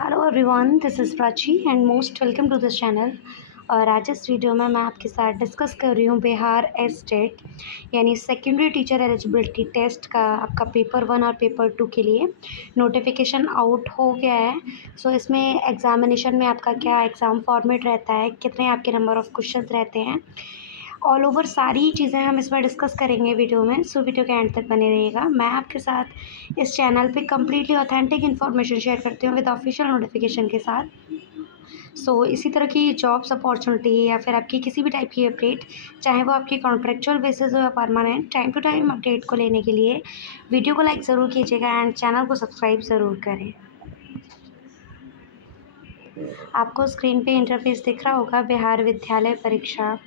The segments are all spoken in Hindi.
Hello everyone, this is Prachi and most welcome to this channel. और आज इस वीडियो में मैं आपके साथ डिस्कस कर रही हूँ बिहार एस्टेट यानी सेकेंडरी टीचर एलिजिबिलिटी टेस्ट का आपका पेपर 1 और पेपर 2 के लिए नोटिफिकेशन आउट हो गया है। सो इसमें एग्जामिनेशन में आपका क्या एग्ज़ाम फॉर्मेट रहता है, कितने आपके नंबर ऑफ़ क्वेश्चन रहते हैं, ऑल ओवर सारी चीज़ें हम इसमें डिस्कस करेंगे वीडियो में। सो वीडियो के एंड तक बने रहिएगा। मैं आपके साथ इस चैनल पे कम्प्लीटली ऑथेंटिक इन्फॉर्मेशन शेयर करती हूँ विद ऑफिशियल नोटिफिकेशन के साथ। सो इसी तरह की जॉब्स अपॉर्चुनिटी या फिर आपकी किसी भी टाइप की अपडेट, चाहे वो आपकी कॉन्ट्रेक्चुअल बेसिस हो या permanent, time to time update को लेने के लिए वीडियो को लाइक ज़रूर कीजिएगा एंड चैनल को सब्सक्राइब ज़रूर करें। आपको स्क्रीन पे इंटरफेस दिख रहा होगा, बिहार विद्यालय परीक्षा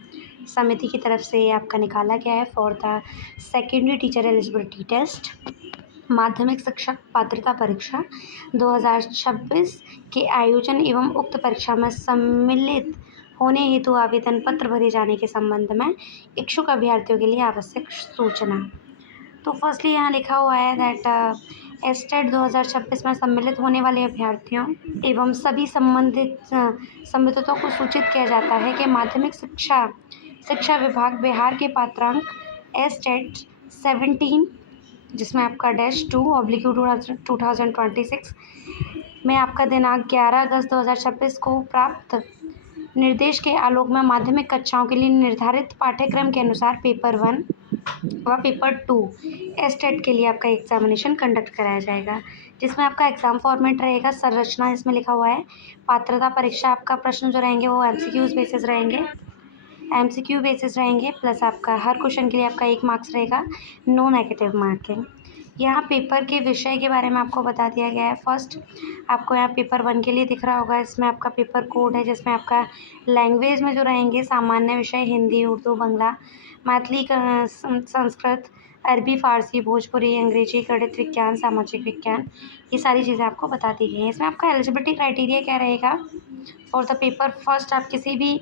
समिति की तरफ से आपका निकाला गया है for the secondary teacher eligibility test माध्यमिक शिक्षक पात्रता परीक्षा 2026 के आयोजन एवं उक्त परीक्षा में सम्मिलित होने हेतु आवेदन पत्र भरे जाने के संबंध में इच्छुक अभ्यर्थियों के लिए आवश्यक सूचना। तो फर्स्टली यहाँ लिखा हुआ है दैट एस्टेट 2026 में सम्मिलित होने वाले अभ्यर्थियों एवं सभी संबंधितों को सूचित किया जाता है कि माध्यमिक शिक्षा विभाग बिहार के पात्रांक एस्टेट 17 जिसमें आपका -2/2026 में आपका दिनांक 11 अगस्त 2026 को प्राप्त निर्देश के आलोक में माध्यमिक कक्षाओं के लिए निर्धारित पाठ्यक्रम के अनुसार पेपर 1 व पेपर 2 एस्टेट के लिए आपका एग्जामिनेशन कंडक्ट कराया जाएगा, जिसमें आपका एग्ज़ाम फॉर्मेट रहेगा। संरचना इसमें लिखा हुआ है। पात्रता परीक्षा आपका प्रश्न जो रहेंगे वो एमसीक्यू बेसिस रहेंगे प्लस आपका हर क्वेश्चन के लिए आपका 1 मार्क्स रहेगा, नो नेगेटिव मार्किंग। यहाँ पेपर के विषय के बारे में आपको बता दिया गया है। फर्स्ट आपको यहाँ पेपर 1 के लिए दिख रहा होगा, इसमें आपका पेपर कोड है जिसमें आपका लैंग्वेज में जो रहेंगे सामान्य विषय हिंदी, उर्दू, बंगला, मैथिली, संस्कृत, अरबी, फ़ारसी, भोजपुरी, अंग्रेजी, गणित, विज्ञान, सामाजिक विज्ञान, ये सारी चीज़ें आपको बता दी गई हैं। इसमें आपका एलिजिबिलिटी क्राइटेरिया क्या रहेगा फॉर द पेपर फर्स्ट। आप किसी भी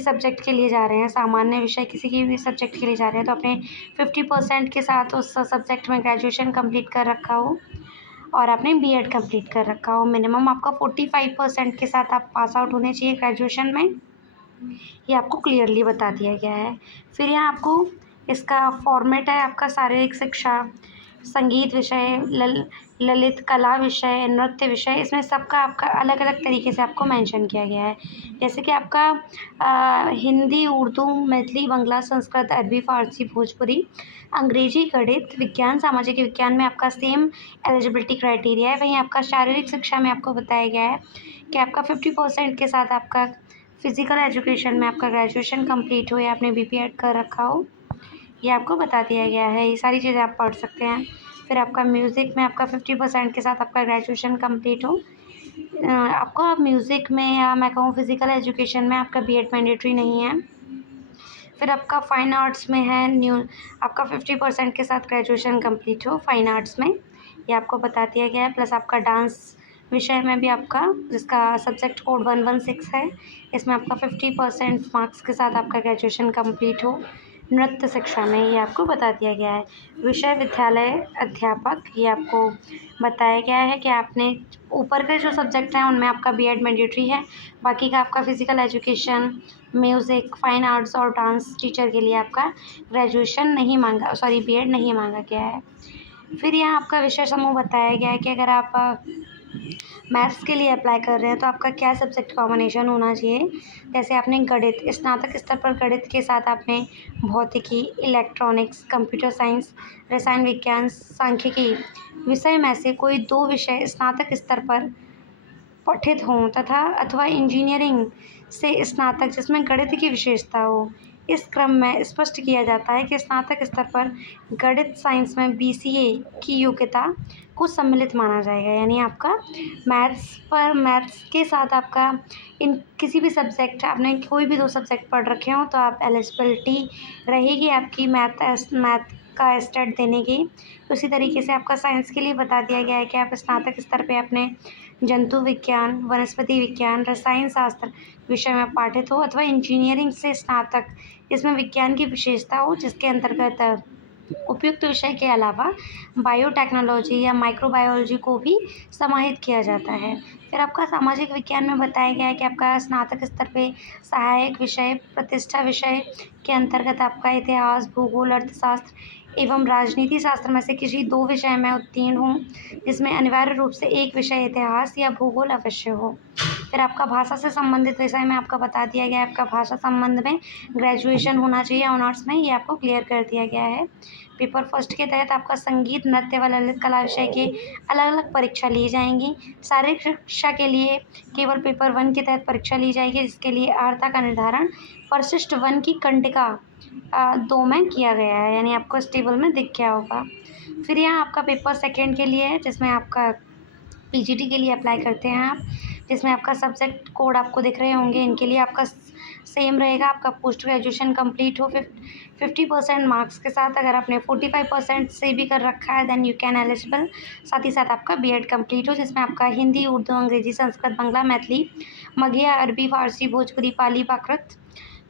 सब्जेक्ट के लिए जा रहे हैं, सामान्य विषय किसी की भी सब्जेक्ट के लिए जा रहे हैं, तो अपने 50% के साथ उस सब्जेक्ट में ग्रेजुएशन कंप्लीट कर रखा हो और आपने बीएड कंप्लीट कर रखा हो। मिनिमम आपका 45% के साथ आप पास आउट होने चाहिए ग्रेजुएशन में, ये आपको क्लियरली बता दिया गया है। फिर यहाँ आपको इसका फॉर्मेट है आपका शारीरिक शिक्षा, संगीत विषय, ललित कला विषय, नृत्य विषय, इसमें सबका आपका अलग अलग तरीके से आपको मेंशन किया गया है। जैसे कि आपका हिंदी, उर्दू, मैथिली, बंगला, संस्कृत, अरबी, फ़ारसी, भोजपुरी, अंग्रेजी, गणित, विज्ञान, सामाजिक विज्ञान में आपका सेम एलिजिबिलिटी क्राइटेरिया है। वहीं आपका शारीरिक शिक्षा में आपको बताया गया है कि आपका 50% के साथ आपका फ़िज़िकल एजुकेशन में आपका ग्रेजुएशन कंप्लीट हो या आपने बीपीएड कर रखा हो, ये आपको बता दिया गया है। ये सारी चीज़ें आप पढ़ सकते हैं। फिर आपका म्यूज़िक में आपका 50% के साथ आपका ग्रेजुएशन कंप्लीट हो। आपको आप म्यूज़िक में या मैं कहूँ फ़िज़िकल एजुकेशन में आपका बीएड मैंडेटरी नहीं है। फिर आपका फ़ाइन आर्ट्स में है आपका 50% के साथ ग्रेजुएशन कंप्लीट हो फ़ाइन आर्ट्स में, ये आपको बता दिया गया है। प्लस आपका डांस विषय में भी आपका जिसका सब्जेक्ट कोड 116 है, इसमें आपका 50% मार्क्स के साथ आपका ग्रेजुएशन कंप्लीट हो। नृत्य शिक्षा में ये आपको बता दिया गया है। विषय विद्यालय अध्यापक, ये आपको बताया गया है कि आपने ऊपर के जो सब्जेक्ट हैं उनमें आपका बीएड मैंडेटरी है, बाकी का आपका physical education, music, fine arts और डांस टीचर के लिए आपका ग्रेजुएशन नहीं मांगा, सॉरी बीएड नहीं मांगा गया है। फिर यहाँ आपका विषय समूह बताया गया है कि अगर आप मैथ्स के लिए अप्लाई कर रहे हैं तो आपका क्या सब्जेक्ट कॉम्बिनेशन होना चाहिए। जैसे आपने गणित, स्नातक स्तर पर गणित के साथ आपने भौतिकी, इलेक्ट्रॉनिक्स, कंप्यूटर साइंस, रसायन विज्ञान, सांख्यिकी विषय में से कोई 2 विषय स्नातक स्तर पर पठित हों तथा अथवा इंजीनियरिंग से स्नातक जिसमें गणित की विशेषता हो। इस क्रम में स्पष्ट किया जाता है कि स्नातक स्तर पर गणित साइंस में बीसीए की योग्यता को सम्मिलित माना जाएगा। यानी आपका मैथ्स के साथ आपका इन किसी भी सब्जेक्ट आपने कोई भी 2 सब्जेक्ट पढ़ रखे हों तो आप एलिजिबिलिटी रहेगी आपकी मैथ का एस्टेट देने की। उसी तरीके से आपका साइंस के लिए बता दिया गया है कि आप स्नातक स्तर पे अपने जंतु विज्ञान, वनस्पति विज्ञान, रसायन शास्त्र विषय में पाठित हो अथवा इंजीनियरिंग से स्नातक जिसमें विज्ञान की विशेषता हो, जिसके अंतर्गत उपयुक्त विषय के अलावा बायोटेक्नोलॉजी या माइक्रोबायोलॉजी को भी समाहित किया जाता है। फिर आपका सामाजिक विज्ञान में बताया गया है कि आपका स्नातक स्तर पे सहायक विषय, प्रतिष्ठा विषय के अंतर्गत आपका इतिहास, भूगोल, अर्थशास्त्र एवं राजनीति शास्त्र में से किसी 2 विषय में उत्तीर्ण हूँ, जिसमें अनिवार्य रूप से एक विषय इतिहास या भूगोल अवश्य हो। फिर आपका भाषा से संबंधित विषय में आपका बता दिया गया है, आपका भाषा संबंध में ग्रेजुएशन होना चाहिए ऑनर्स में, ये आपको क्लियर कर दिया गया है। पेपर फर्स्ट के तहत आपका संगीत, नृत्य व ललित कला विषय की अलग-अलग परीक्षा ली जाएँगी। शारीरिक शिक्षा के लिए केवल पेपर 1 के तहत परीक्षा ली जाएगी, जिसके लिए अर्हता का निर्धारण परिशिष्ट 1 की कंडिका 2 में किया गया है, यानी आपको इस टेबल में दिख गया होगा। फिर यहाँ आपका पेपर सेकंड के लिए है, जिसमें आपका पीजीटी के लिए अप्लाई करते हैं आप, जिसमें आपका सब्जेक्ट कोड आपको दिख रहे होंगे। इनके लिए आपका सेम रहेगा, आपका पोस्ट ग्रेजुएशन कंप्लीट हो 50% मार्क्स के साथ। अगर आपने 45% से भी कर रखा है देन यू कैन एलिजिबल। साथ ही साथ आपका बीएड कंप्लीट हो, जिसमें आपका हिंदी, उर्दू, अंग्रेजी, संस्कृत, बांग्ला, मैथिली, मगहिया, अरबी, फारसी, भोजपुरी, पाली, प्राकृत,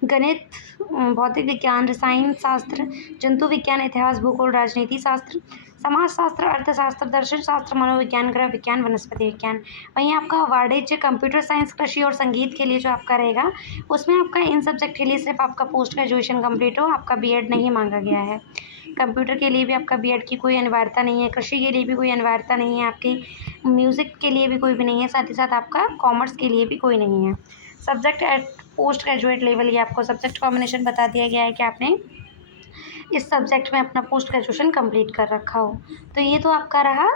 गणित, भौतिक विज्ञान, रसायन शास्त्र, जंतु विज्ञान, इतिहास, भूगोल, राजनीति शास्त्र, समाजशास्त्र, अर्थशास्त्र, दर्शन शास्त्र, मनोविज्ञान, गृह विज्ञान, वनस्पति विज्ञान। वहीं आपका वाणिज्य, कंप्यूटर साइंस, कृषि और संगीत के लिए जो आपका रहेगा, उसमें आपका इन सब्जेक्ट के लिए सिर्फ आपका पोस्ट ग्रेजुएशन कंप्लीट हो, आपका बीएड नहीं मांगा गया है। कंप्यूटर के लिए भी आपका बीएड की कोई अनिवार्यता नहीं है, कृषि के लिए भी कोई अनिवार्यता नहीं है, आपकी म्यूज़िक के लिए भी कोई भी नहीं है, साथ ही साथ आपका कॉमर्स के लिए भी कोई नहीं है। Subject at post graduate level, ये आपको सब्जेक्ट कॉम्बिनेशन बता दिया गया है कि आपने इस सब्जेक्ट में अपना पोस्ट ग्रेजुएशन कंप्लीट कर रखा हो। तो ये तो आपका रहा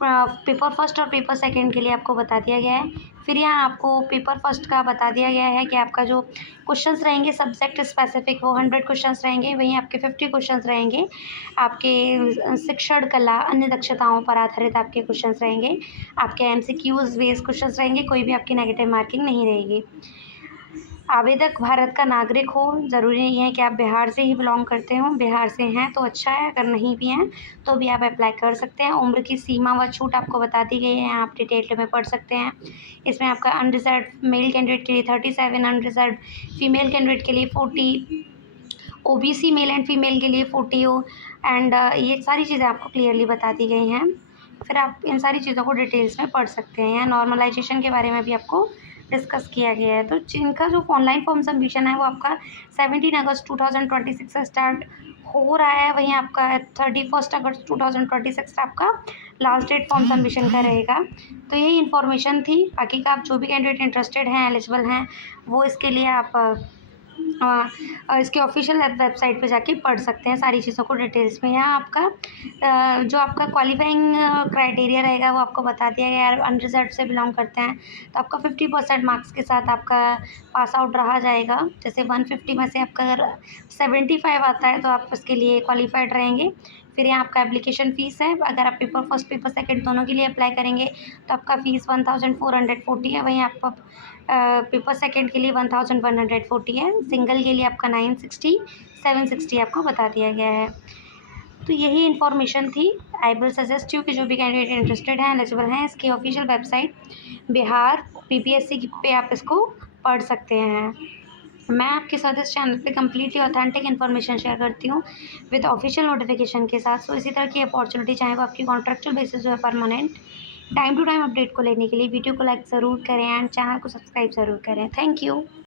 पेपर फर्स्ट और पेपर सेकंड के लिए आपको बता दिया गया है। फिर यहाँ आपको पेपर फर्स्ट का बता दिया गया है कि आपका जो क्वेश्चंस रहेंगे सब्जेक्ट स्पेसिफिक, वो 100 क्वेश्चंस रहेंगे। वहीं आपके 50 क्वेश्चंस रहेंगे आपके शिक्षण कला, अन्य दक्षताओं पर आधारित आपके क्वेश्चंस रहेंगे। आपके एमसीक्यूज बेस्ड क्वेश्चंस रहेंगे, कोई भी आपकी नेगेटिव मार्किंग नहीं रहेगी। आवेदक भारत का नागरिक हो, ज़रूरी नहीं है कि आप बिहार से ही बिलोंग करते हो। बिहार से हैं तो अच्छा है, अगर नहीं भी हैं तो भी आप अप्लाई कर सकते हैं। उम्र की सीमा व छूट आपको बता दी गई है, आप डिटेल में पढ़ सकते हैं। इसमें आपका अनरिजर्व मेल कैंडिडेट के लिए 37, अनरिजर्व फीमेल कैंडिडेट के लिए 40, ओबीसी मेल एंड फीमेल के लिए 40 हो एंड ये सारी चीज़ें आपको क्लियरली बता दी गई हैं। फिर आप इन सारी चीज़ों को डिटेल्स में पढ़ सकते हैं। यहाँ नॉर्मलाइजेशन के बारे में भी आपको डिस्कस किया गया है। तो जिनका जो ऑनलाइन फॉर्म सबमिशन है वो आपका 17 अगस्त 2026 से स्टार्ट हो रहा है। वहीं आपका 31 अगस्त 2026 आपका लास्ट डेट फॉर्म सबमिशन का रहेगा। तो यही इन्फॉर्मेशन थी। बाकी का आप जो भी कैंडिडेट इंटरेस्टेड हैं, एलिजिबल हैं, वो इसके लिए आप इसके ऑफिशियल वेबसाइट पे जाके पढ़ सकते हैं सारी चीज़ों को डिटेल्स में। यहाँ आपका जो आपका क्वालिफाइंग क्राइटेरिया रहेगा वो आपको बता दिया गया है। अनरिजर्व से बिलोंग करते हैं तो आपका 50% मार्क्स के साथ आपका पास आउट रहा जाएगा। जैसे 150 में से आपका अगर 75 आता है तो आप उसके लिए क्वालिफाइड रहेंगे। फिर यहाँ आपका एप्लीकेशन फ़ीस है। अगर आप पेपर फर्स्ट पेपर सेकंड दोनों के लिए अप्लाई करेंगे तो आपका फ़ीस 1440 है। वहीं आपका पेपर सेकंड के लिए 1140 है। सिंगल के लिए आपका 960, 760 आपको बता दिया गया है। तो यही इन्फॉर्मेशन थी। आई विल सजेस्ट यू कि जो भी कैंडिडेट इंटरेस्टेड हैं, एलिजिबल हैं, इसकी ऑफिशियल वेबसाइट बिहार पीपीएससी पे आप इसको पढ़ सकते हैं। मैं आपके साथ इस चैनल पे कम्प्लीटली ऑथेंटिक इन्फॉर्मेशन शेयर करती हूँ विद ऑफिशियल नोटिफिकेशन के साथ। सो इसी तरह की अपॉर्चुनिटी, चाहे वो आपकी कॉन्ट्रेक्चुअल बेसिस हो, permanent, time to time update को लेने के लिए वीडियो को लाइक ज़रूर करें एंड चैनल को सब्सक्राइब ज़रूर करें। Thank you.